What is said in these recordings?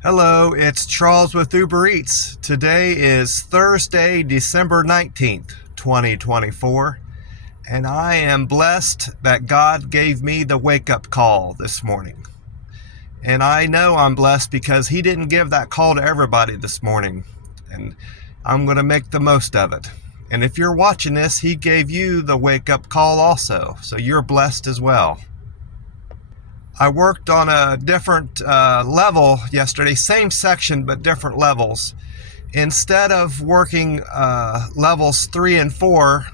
Hello, it's Charles with Uber Eats. Today is Thursday, December 19th, 2024, and I am blessed that God gave me the wake-up call this morning. And I know I'm blessed because He didn't give that call to everybody this morning, and I'm going to make the most of it. And if you're watching this, He gave you the wake-up call also, so you're blessed as well. I worked on a different level yesterday, same section but different levels. Instead of working levels 3 and 4,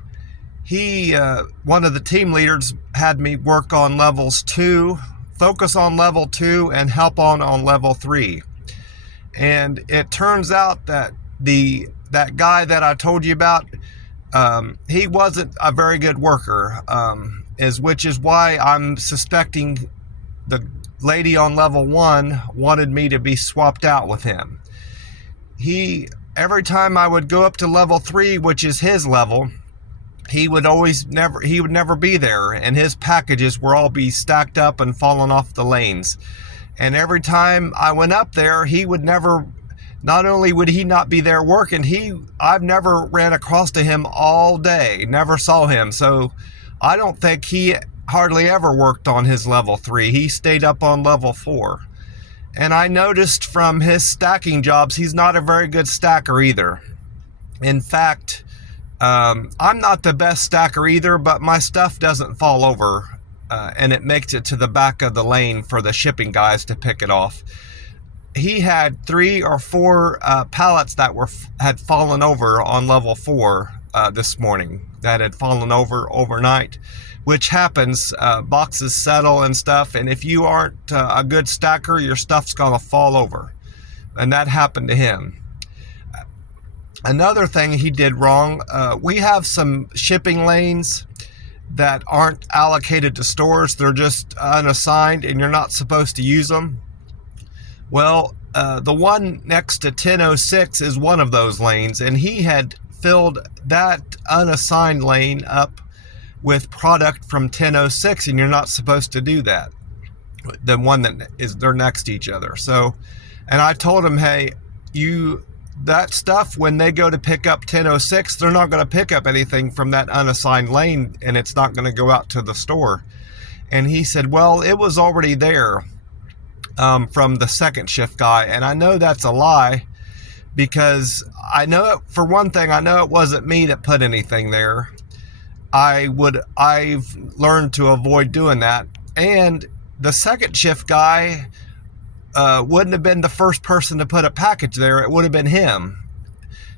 one of the team leaders had me work on levels 2, focus on level 2, and help on level 3. And it turns out that that guy that I told you about, he wasn't a very good worker, which is why I'm suspecting the lady on level 1 wanted me to be swapped out with him. Every time I would go up to level 3, which is his level, he would never be there, and his packages would all be stacked up and falling off the lanes. And every time I went up there, not only would he not be there working, I've never ran across to him all day, never saw him. So I don't think he hardly ever worked on his level 3. He stayed up on level 4. And I noticed from his stacking jobs, he's not a very good stacker either. In fact, I'm not the best stacker either, but my stuff doesn't fall over, and it makes it to the back of the lane for the shipping guys to pick it off. He had 3 or 4 pallets that had fallen over on level 4 this morning, that had fallen over overnight, which happens. Boxes settle and stuff, and if you aren't a good stacker, your stuff's gonna fall over, and that happened to him. Another thing he did wrong, we have some shipping lanes that aren't allocated to stores. They're just unassigned, and you're not supposed to use them. Well, the one next to 1006 is one of those lanes, and he had filled that unassigned lane up with product from 1006, and you're not supposed to do that. The one they're next to each other. So, and I told him, hey, that stuff, when they go to pick up 1006, they're not going to pick up anything from that unassigned lane, and it's not going to go out to the store. And he said, well, it was already there from the second shift guy. And I know that's a lie, because for one thing, I know it wasn't me that put anything there. I've learned to avoid doing that. And the second shift guy wouldn't have been the first person to put a package there. It would have been him.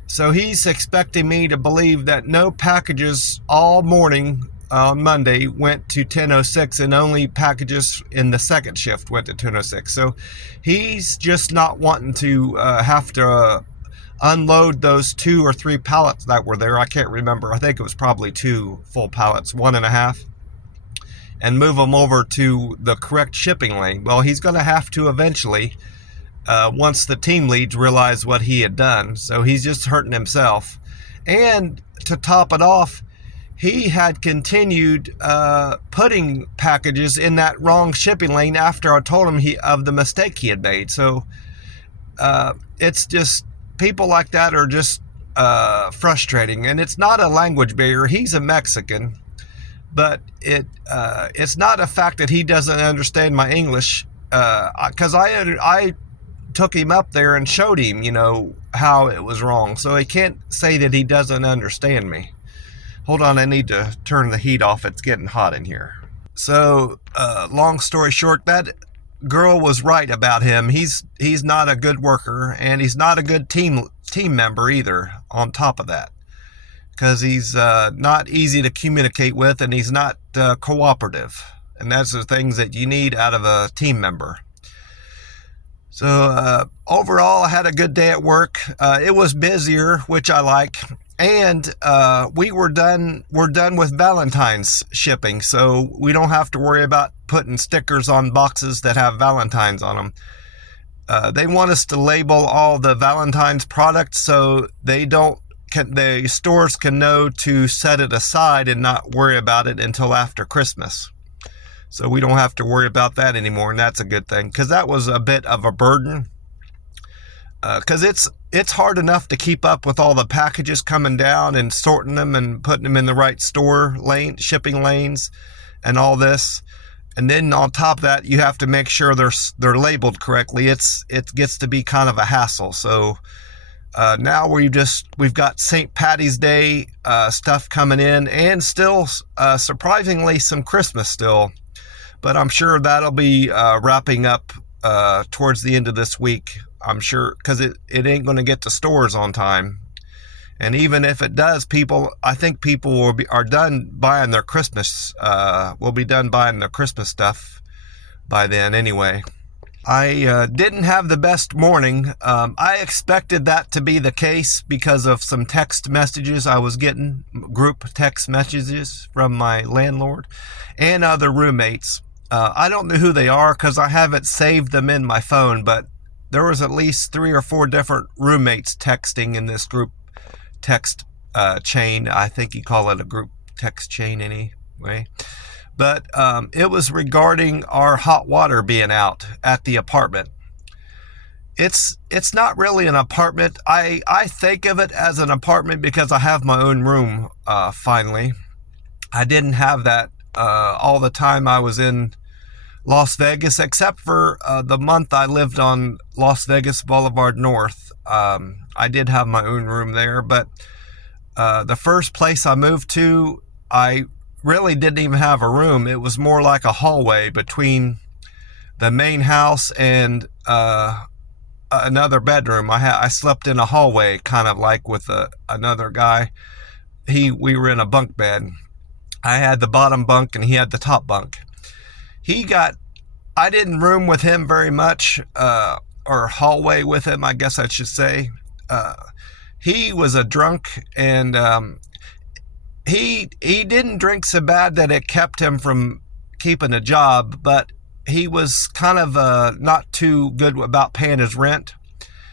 So he's expecting me to believe that no packages all morning on Monday went to 1006, and only packages in the second shift went to 1006. So he's just not wanting to have to unload those 2 or 3 pallets that were there. I can't remember. I think it was probably 2 full pallets, 1.5, and move them over to the correct shipping lane. Well, he's going to have to eventually, once the team leads realize what he had done. So he's just hurting himself. And to top it off, he had continued putting packages in that wrong shipping lane after I told him of the mistake he had made. So it's just, people like that are just frustrating. And it's not a language barrier. He's a Mexican, but it's not a fact that he doesn't understand my English, because I took him up there and showed him, how it was wrong. So he can't say that he doesn't understand me. Hold on, I need to turn the heat off. It's getting hot in here. So, long story short, that girl was right about him. He's not a good worker, and he's not a good team member either, on top of that. Because he's not easy to communicate with, and he's not cooperative. And that's the things that you need out of a team member. So overall, I had a good day at work. It was busier, which I like. And we're done with Valentine's shipping, so we don't have to worry about putting stickers on boxes that have Valentine's on them. They want us to label all the Valentine's products so the stores can know to set it aside and not worry about it until after Christmas. So we don't have to worry about that anymore, and that's a good thing, because that was a bit of a burden. because it's hard enough to keep up with all the packages coming down and sorting them and putting them in the right shipping lanes and all this. And then on top of that, you have to make sure they're labeled correctly. It gets to be kind of a hassle. So now we've got St. Patty's Day stuff coming in, and still surprisingly some Christmas still. But I'm sure that'll be wrapping up towards the end of this week. I'm sure, because it ain't going to get to stores on time. And even if it does, I think people are done buying their Christmas, will be done buying their Christmas stuff by then anyway. I didn't have the best morning. I expected that to be the case because of some text messages I was getting, group text messages from my landlord and other roommates. I don't know who they are because I haven't saved them in my phone, but there was at least 3 or 4 different roommates texting in this group text chain. I think you call it a group text chain anyway. But it was regarding our hot water being out at the apartment. It's not really an apartment. I think of it as an apartment because I have my own room finally. I didn't have that all the time I was in Las Vegas, except for the month I lived on Las Vegas Boulevard North. I did have my own room there, but the first place I moved to, I really didn't even have a room. It was more like a hallway between the main house and another bedroom. I slept in a hallway, kind of like with another guy. We were in a bunk bed. I had the bottom bunk and he had the top bunk. I didn't room with him very much, or hallway with him, I guess I should say. He was a drunk, and he didn't drink so bad that it kept him from keeping a job, but he was kind of not too good about paying his rent,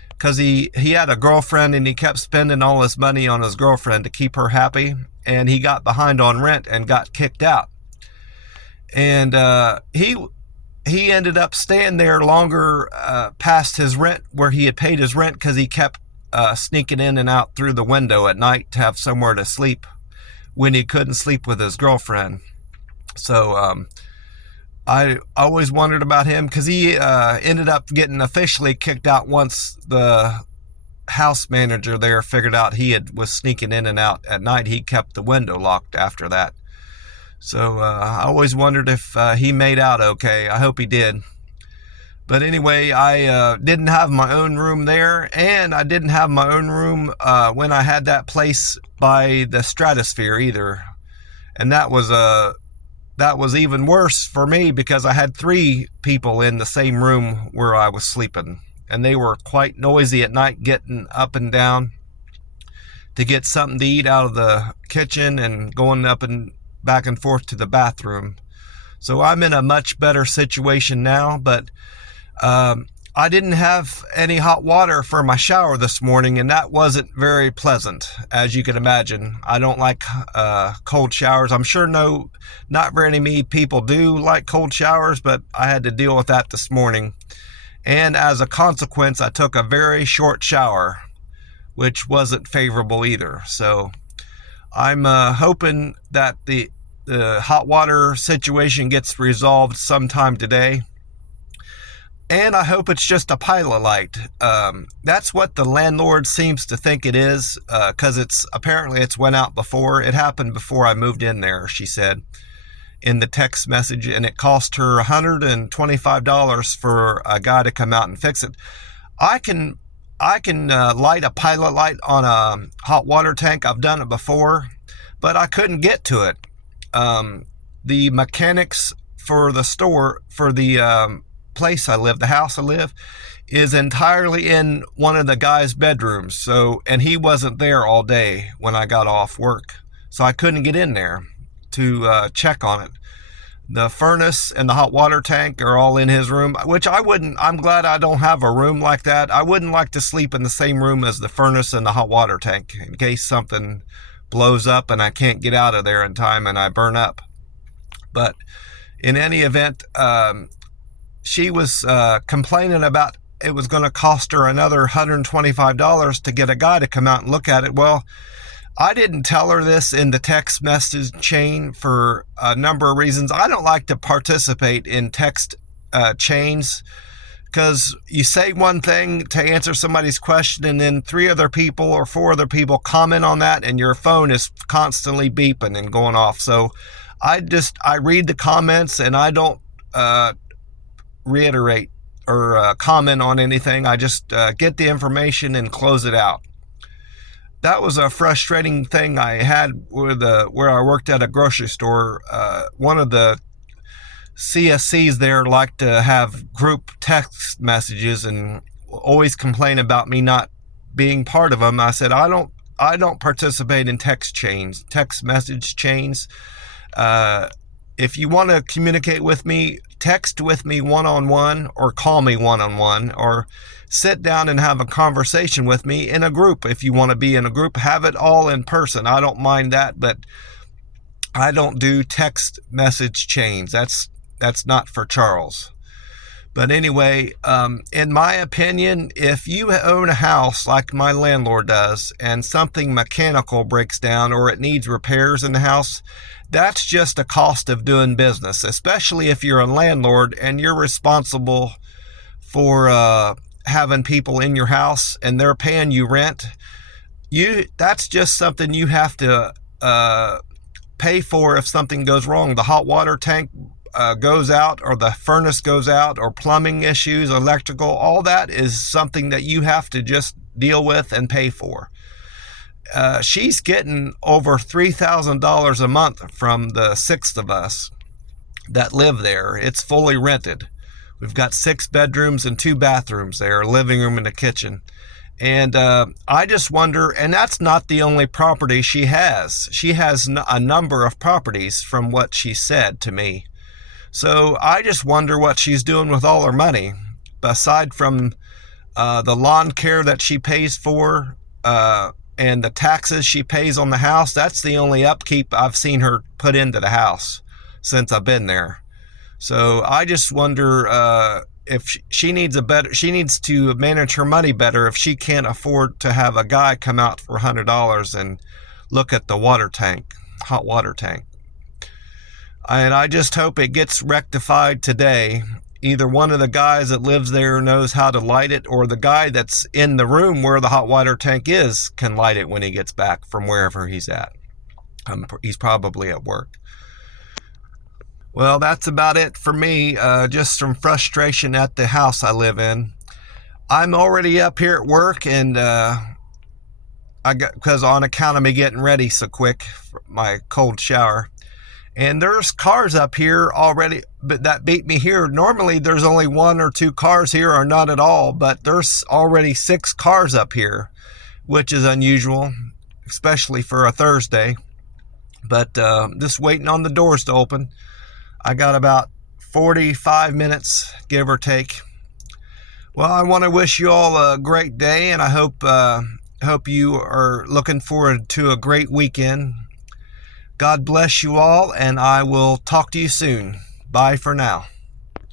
because he had a girlfriend and he kept spending all his money on his girlfriend to keep her happy, and he got behind on rent and got kicked out. And he ended up staying there longer past his rent, where he had paid his rent, because he kept sneaking in and out through the window at night to have somewhere to sleep when he couldn't sleep with his girlfriend. So I always wondered about him, because he ended up getting officially kicked out once the house manager there figured out he was sneaking in and out at night. He kept the window locked after that. So I always wondered if he made out okay. I hope he did. But anyway, I didn't have my own room there, and I didn't have my own room when I had that place by the Stratosphere either. And that was even worse for me, because I had 3 people in the same room where I was sleeping, and they were quite noisy at night, getting up and down to get something to eat out of the kitchen and going up and back and forth to the bathroom. So I'm in a much better situation now, but I didn't have any hot water for my shower this morning, and that wasn't very pleasant, as you can imagine. I don't like cold showers. I'm sure not very many people do like cold showers, but I had to deal with that this morning. And as a consequence, I took a very short shower, which wasn't favorable either. So I'm hoping that the hot water situation gets resolved sometime today. And I hope it's just a pilot light. That's what the landlord seems to think it is, because apparently it's went out before. It happened before I moved in there, she said in the text message, and it cost her $125 for a guy to come out and fix it. I can light a pilot light on a hot water tank. I've done it before, but I couldn't get to it. The mechanics for the place I live, the house I live, is entirely in one of the guy's bedrooms. And he wasn't there all day when I got off work, so I couldn't get in there to check on it. The furnace and the hot water tank are all in his room, which I'm glad I don't have a room like that. I wouldn't like to sleep in the same room as the furnace and the hot water tank in case something blows up and I can't get out of there in time and I burn up. But in any event, she was complaining about it was going to cost her another $125 to get a guy to come out and look at it. Well, I didn't tell her this in the text message chain for a number of reasons. I don't like to participate in text chains, because you say one thing to answer somebody's question and then 3 other people or 4 other people comment on that, and your phone is constantly beeping and going off. So I read the comments, and I don't reiterate or comment on anything. I just get the information and close it out. That was a frustrating thing I had with where I worked at a grocery store. One of the CSCs there like to have group text messages and always complain about me not being part of them. I said, I don't participate in text message chains. If you want to communicate with me, text with me one-on-one, or call me one-on-one, or sit down and have a conversation with me in a group. If you want to be in a group, have it all in person. I don't mind that, but I don't do text message chains. That's not for Charles. But anyway, in my opinion, if you own a house like my landlord does and something mechanical breaks down or it needs repairs in the house, that's just a cost of doing business, especially if you're a landlord and you're responsible for having people in your house and they're paying you rent. That's just something you have to pay for if something goes wrong. The hot water tank goes out, or the furnace goes out, or plumbing issues, electrical, all that is something that you have to just deal with and pay for. She's getting over $3,000 a month from the 6 of us that live there. It's fully rented. We've got 6 bedrooms and 2 bathrooms there, a living room and a kitchen. And I just wonder, and that's not the only property she has. She has a number of properties from what she said to me. So I just wonder what she's doing with all her money, aside from the lawn care that she pays for and the taxes she pays on the house. That's the only upkeep I've seen her put into the house since I've been there. So I just wonder if she needs to manage her money better if she can't afford to have a guy come out for $100 and look at the hot water tank. And I just hope it gets rectified today. Either one of the guys that lives there knows how to light it, or the guy that's in the room where the hot water tank is can light it when he gets back from wherever he's at. He's probably at work. Well, that's about it for me. Just some frustration at the house I live in. I'm already up here at work, and because on account of me getting ready so quick for my cold shower. And there's cars up here already, but that beat me here. Normally there's only 1 or 2 cars here, or not at all, but there's already 6 cars up here, which is unusual, especially for a Thursday. But just waiting on the doors to open. I got about 45 minutes, give or take. Well, I want to wish you all a great day, and I hope you are looking forward to a great weekend. God bless you all, and I will talk to you soon. Bye for now.